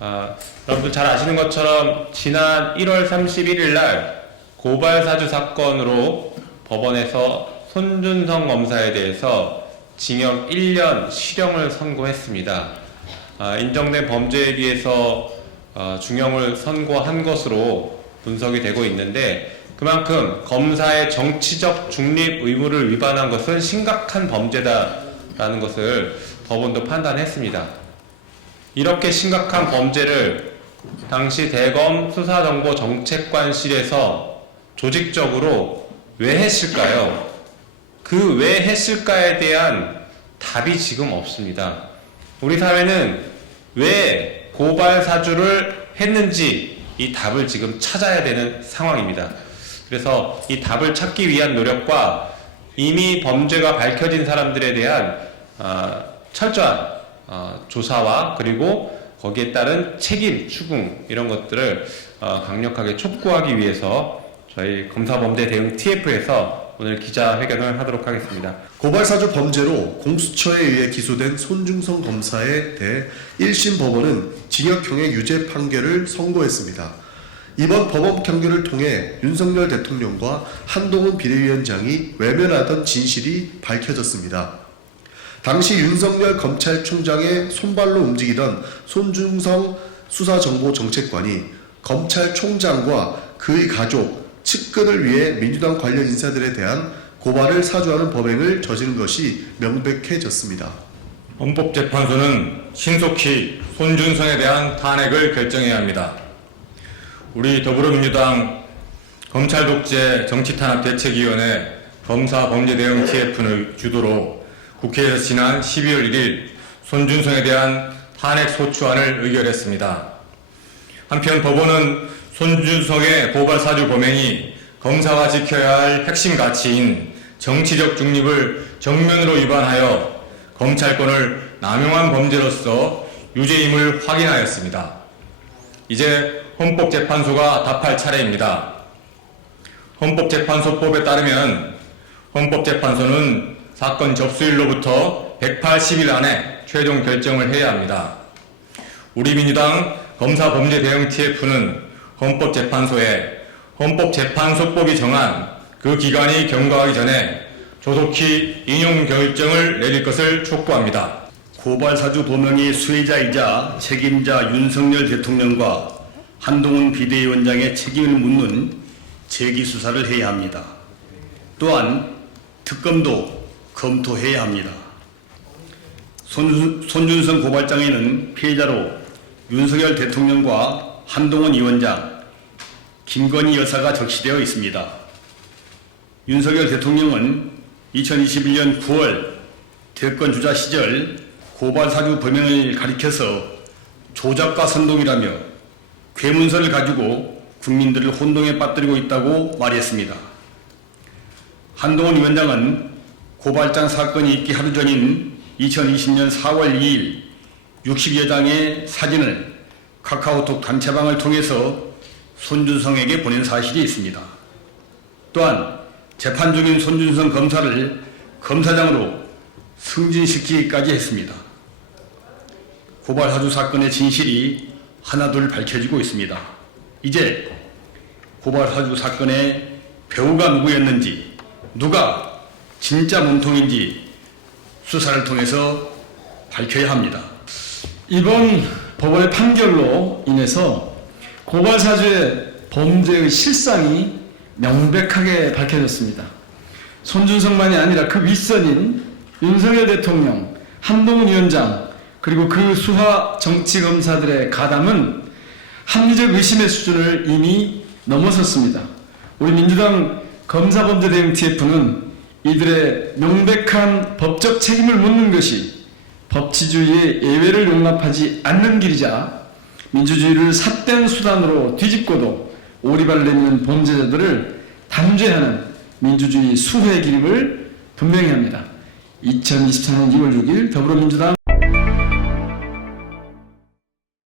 여러분들 잘 아시는 것처럼 지난 1월 31일 날 고발사주 사건으로 법원에서 손준성 검사에 대해서 징역 1년 실형을 선고했습니다. 인정된 범죄에 비해서 중형을 선고한 것으로 분석이 되고 있는데, 그만큼 검사의 정치적 중립 의무를 위반한 것은 심각한 범죄다라는 것을 법원도 판단했습니다. 이렇게 심각한 범죄를 당시 대검 수사정보정책관실에서 조직적으로 왜 했을까요? 그 왜 했을까에 대한 답이 지금 없습니다. 우리 사회는 왜 고발 사주를 했는지 이 답을 지금 찾아야 되는 상황입니다. 그래서 이 답을 찾기 위한 노력과 이미 범죄가 밝혀진 사람들에 대한 철저한 조사와 그리고 거기에 따른 책임 추궁, 이런 것들을 강력하게 촉구하기 위해서 저희 검사범죄 대응 TF에서 오늘 기자회견을 하도록 하겠습니다. 고발사주 범죄로 공수처에 의해 기소된 손준성 검사에 대해 1심 법원은 징역형의 유죄 판결을 선고했습니다. 이번 법원 판결을 통해 윤석열 대통령과 한동훈 비대위원장이 외면하던 진실이 밝혀졌습니다. 당시 윤석열 검찰총장의 손발로 움직이던 손준성 수사정보정책관이 검찰총장과 그의 가족, 측근을 위해 민주당 관련 인사들에 대한 고발을 사주하는 범행을 저지른 것이 명백해졌습니다. 헌법재판소는 신속히 손준성에 대한 탄핵을 결정해야 합니다. 우리 더불어민주당 검찰독재 정치탄압대책위원회 검사범죄대응 TF의 주도로 국회에서 지난 12월 1일 손준성에 대한 탄핵 소추안을 의결했습니다. 한편 법원은 손준성의 고발사주 범행이 검사가 지켜야 할 핵심 가치인 정치적 중립을 정면으로 위반하여 검찰권을 남용한 범죄로서 유죄임을 확인하였습니다. 이제 헌법재판소가 답할 차례입니다. 헌법재판소법에 따르면 헌법재판소는 사건 접수일로부터 180일 안에 최종 결정을 해야 합니다. 우리 민주당 검사범죄대응 TF는 헌법재판소에 헌법재판소법이 정한 그 기간이 경과하기 전에 조속히 인용 결정을 내릴 것을 촉구합니다. 고발사주 범행의 수혜자이자 책임자 윤석열 대통령과 한동훈 비대위원장의 책임을 묻는 재기수사를 해야 합니다. 또한 특검도 검토해야 합니다. 손준성 고발장에는 피해자로 윤석열 대통령과 한동훈 위원장, 김건희 여사가 적시되어 있습니다. 윤석열 대통령은 2021년 9월 대권 주자 시절 고발사주 범행을 가리켜서 조작과 선동이라며 괴문서를 가지고 국민들을 혼동에 빠뜨리고 있다고 말했습니다. 한동훈 위원장은 고발장 사건이 있기 하루 전인 2020년 4월 2일 60여 장의 사진을 카카오톡 단체방을 통해서 손준성에게 보낸 사실이 있습니다. 또한 재판 중인 손준성 검사를 검사장으로 승진시키기까지 했습니다. 고발사주 사건의 진실이 하나둘 밝혀지고 있습니다. 이제 고발사주 사건의 배우가 누구였는지, 누가 진짜 몸통인지 수사를 통해서 밝혀야 합니다. 이번 법원의 판결로 인해서 고발사주의 범죄의 실상이 명백하게 밝혀졌습니다. 손준성만이 아니라 그 윗선인 윤석열 대통령, 한동훈 위원장, 그리고 그 수하 정치검사들의 가담은 합리적 의심의 수준을 이미 넘어섰습니다. 우리 민주당 검사범죄대응 TF는 이들의 명백한 법적 책임을 묻는 것이 법치주의의 예외를 용납하지 않는 길이자 민주주의를 삿된 수단으로 뒤집고도 오리발을 내미는 범죄자들을 단죄하는 민주주의 수호의 길임을 분명히 합니다. 2024년 2월 6일 더불어민주당